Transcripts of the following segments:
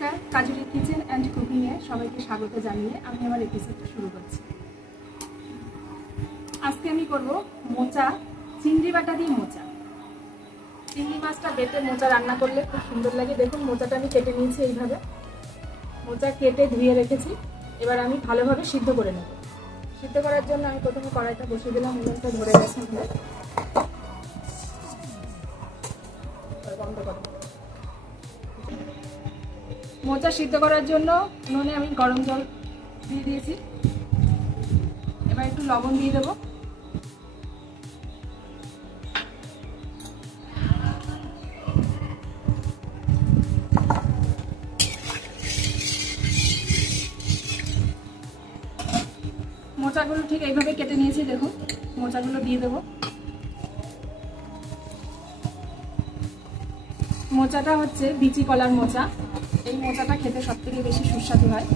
নমস্কার, কাজুরি kitchen and কুকিংয়ে সবাইকে স্বাগত জানিয়ে আমি আমার এপিসোডটা শুরু করছি। আজকে আমি করব মোচা, চিংড়ি বাটা দিয়ে মোচা। চিংড়ি মাছটা বেটে মোচা রান্না করলে খুব সুন্দর লাগে। দেখুন, মোচাটা আমি কেটে নিয়েছি এইভাবে। মোচা কেটে ধুয়ে রেখেছি। এবার আমি ভালোভাবে সিদ্ধ করে নেব। সিদ্ধ করার জন্য আমি প্রথমে কড়াইটা বসিয়ে দিলাম। উনুনটা ধরে গেছে, বন্ধ করব। মোচা সিদ্ধ করার জন্য উনুনে আমি গরম জল দিয়ে দিয়েছি। এবার একটু লবণ দিয়ে দেবো। মোচাগুলো ঠিক এইভাবে কেটে নিয়েছি, দেখুন। মোচাগুলো দিয়ে দেবো। মোচাটা হচ্ছে বিচি কলার মোচা। এই মোচাটা খেতে সবথেকে বেশি সুস্বাদু হয়।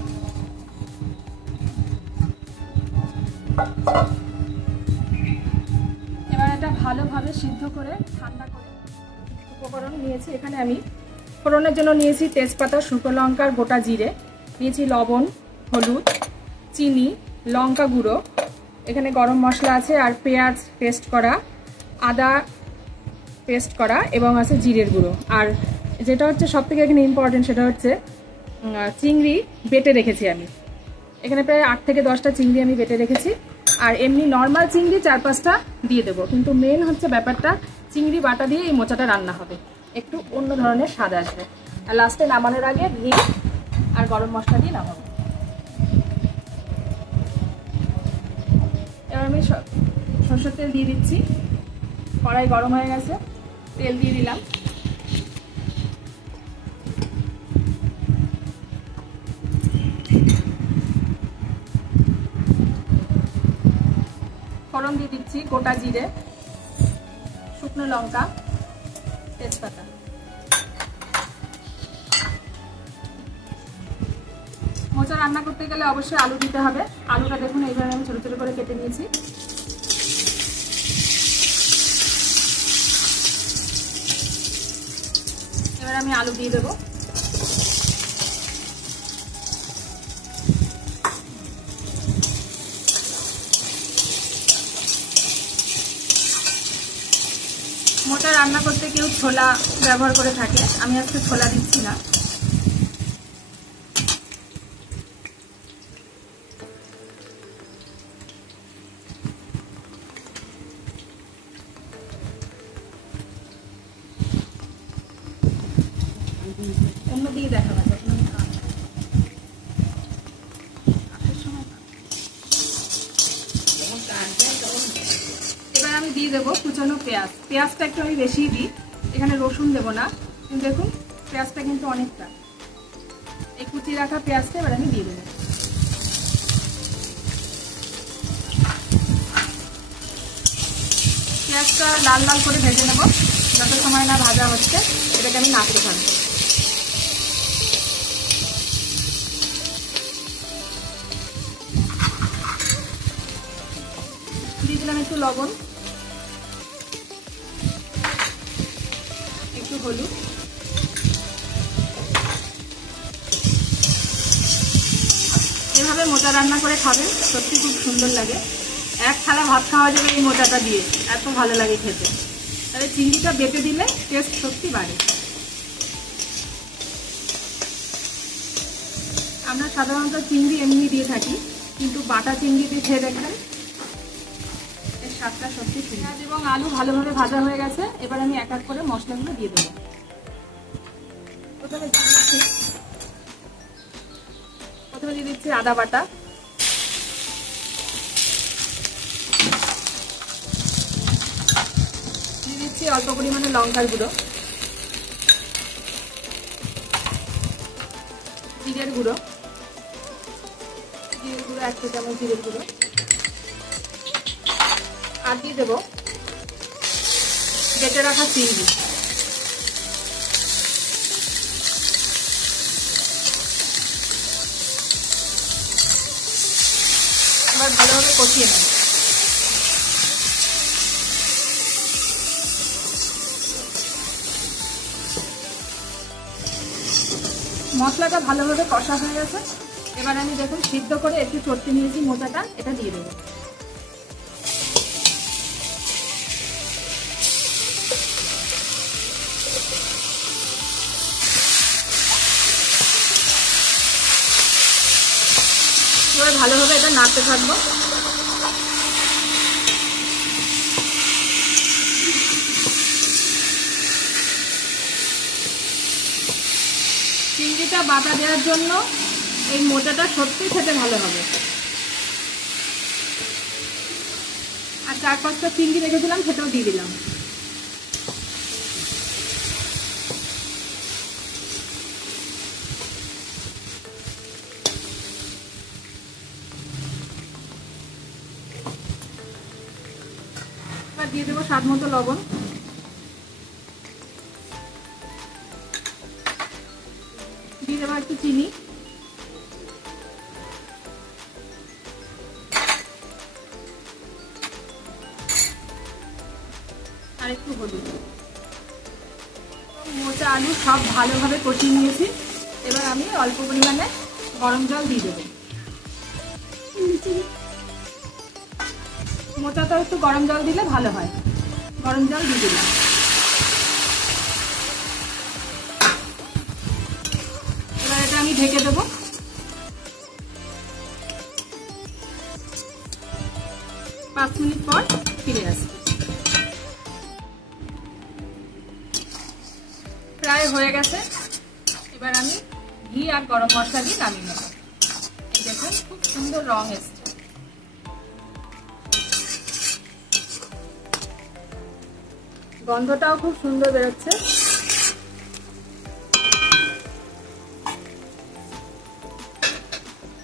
এবার এটা ভালোভাবে সিদ্ধ করে ঠান্ডা করে উপকরণ নিয়েছি। এখানে আমি ফোড়নের জন্য নিয়েছি তেজপাতা, শুকনো লঙ্কার গোটা জিরে, নিয়েছি লবণ, হলুদ, চিনি, লঙ্কা গুঁড়ো, এখানে গরম মশলা আছে, আর পেঁয়াজ পেস্ট করা, আদা পেস্ট করা, এবং আছে জিরের গুঁড়ো। আর যেটা হচ্ছে সবথেকে এখানে ইম্পর্টেন্ট, সেটা হচ্ছে চিংড়ি বেটে রেখেছি আমি। এখানে প্রায় 8 থেকে 10টা চিংড়ি আমি বেটে রেখেছি। আর এমনি নর্মাল চিংড়ি 4-5টা দিয়ে দেবো, কিন্তু মেন হচ্ছে ব্যাপারটা চিংড়ি বাটা দিয়ে এই মোচাটা রান্না হবে, একটু অন্য ধরনের স্বাদ আসবে। আর লাস্টে নামানোর আগে ঘি আর গরম মশলা দিয়ে নামাবো। এবার আমি সরষের তেল দিয়ে দিচ্ছি। কড়াই গরম হয়ে গেছে, তেল দিয়ে দিলাম। ফোড়ন দিয়ে দিচ্ছি গোটা জিরে, শুকনো লঙ্কা, তেজপাতা। মোচা রান্না করতে গেলে অবশ্যই আলু দিতে হবে। আলুটা দেখুন এইভাবে আমি ছোট ছোট করে কেটে নিয়েছি। এবার আমি আলু দিয়ে দেবো। মোচা রান্না করতে কেউ ছোলা ব্যবহার করে থাকে, আমি আজকে ছোলা দিচ্ছি না। অন্য দিয়ে দেখা যাবে। এবার আমি দিয়ে দেবো কুচানো পেঁয়াজ। পেঁয়াজটা একটু আমি বেশি দিই, এখানে রসুন দেবো না। কিন্তু দেখুন পেঁয়াজটা কিন্তু অনেকটা, এই কুচি রাখা পেঁয়াজটা এবার আমি দিয়ে দেবো। পেঁয়াজটা লাল লাল করে ভেজে নেব। যত সময় না ভাজা হচ্ছে এটাকে আমি নাড়তে থাকবো। দিয়ে দিলাম একটু লবণ, একটু হলুদ, এভাবে মোচা রান্না করে খাবেন, সত্যি খুব সুন্দর লাগে। এক থালা ভাত খাওয়া যাবে এই মোচাটা দিয়ে, এত ভালো লাগে খেতে। তবে চিংড়িটা বেটে দিলে টেস্ট সত্যি বাড়ে। আমরা সাধারণত চিংড়ি এমনি দিয়ে থাকি, কিন্তু বাটা চিংড়ি দিয়ে খেয়ে দেখবেন, এর স্বাদটা সত্যি সুন্দর। পেঁয়াজ এবং আলু ভালোভাবে ভাজা হয়ে গেছে। এবার আমি এক এক করে মশলাগুলো দিয়ে দেবো। প্রথমে দিয়ে দিচ্ছি আদা বাটা, দিয়ে দিচ্ছি অল্প পরিমাণে লঙ্কার গুঁড়ো, জিরের গুঁড়ো, 1 চা চামচ জিরের গুঁড়ো, আর দিয়ে দেবো বেটে রাখা চিংড়ি। এবার ভালোভাবে কষিয়ে নেব। মশলাটা ভালোভাবে কষা হয়ে গেছে। এবার আমি দেখুন সিদ্ধ করে একটু চটকে নিয়েছি মোচাটা, এটা দিয়ে দেবো। এবার ভালোভাবে এটা নাড়তে থাকবো। চিংড়িটা বাটা দেওয়ার জন্য এই মোচাটা সত্যি খেতে ভালো হবে। আর 4-5টা চিংড়ি রেখেছিলাম, সেটাও দিয়ে দিলাম। এবার দিয়ে দেবো স্বাদ মতো লবণ। দিয়ে দেবো একটু চিনি। আর একটু হলুদ। মোচা আলু সব ভালোভাবে কষিয়ে নিয়েছি। এবার আমি অল্প পরিমাণে গরম জল দিয়ে দেবো। মোচাটাও একটু গরম জল দিলে ভালো হয়। গরম জল দিয়ে দিলাম। এবার এটা আমি ঢেকে দেবো। পাঁচ মিনিট পর ফিরে আসবো। প্রায় হয়ে গেছে। এবার আমি ঘি আর গরম মশলা দিয়ে নামিয়ে নেব। দেখুন খুব সুন্দর রং এসছে। গন্ধটাও খুব সুন্দর বেরোচ্ছে।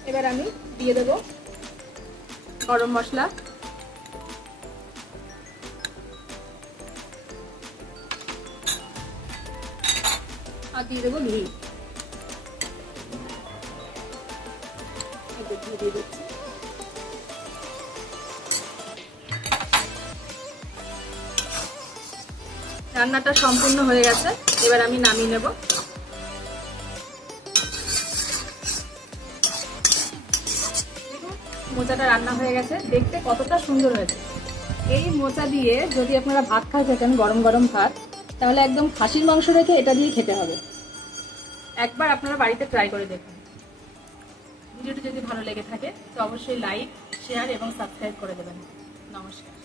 এবার আমি দিয়ে দেব গরম মশলা, আর দিয়ে দেবো ঘি। দিয়ে দিচ্ছি। রান্নাটা সম্পূর্ণ হয়ে গেছে। এবার আমি নামিয়ে নেব। মোচাটা রান্না হয়ে গেছে। দেখতে কতটা সুন্দর হয়েছে। এই মোচা দিয়ে যদি আপনারা ভাত খেতেন, গরম গরম ভাত, তাহলে একদম খাসির মাংস রেখে এটা দিয়ে খেতে হবে। একবার আপনারা বাড়িতে ট্রাই করে দেখুন। ভিডিওটি যদি ভালো লেগে থাকে তো অবশ্যই লাইক, শেয়ার এবং সাবস্ক্রাইব করে দেবেন। নমস্কার।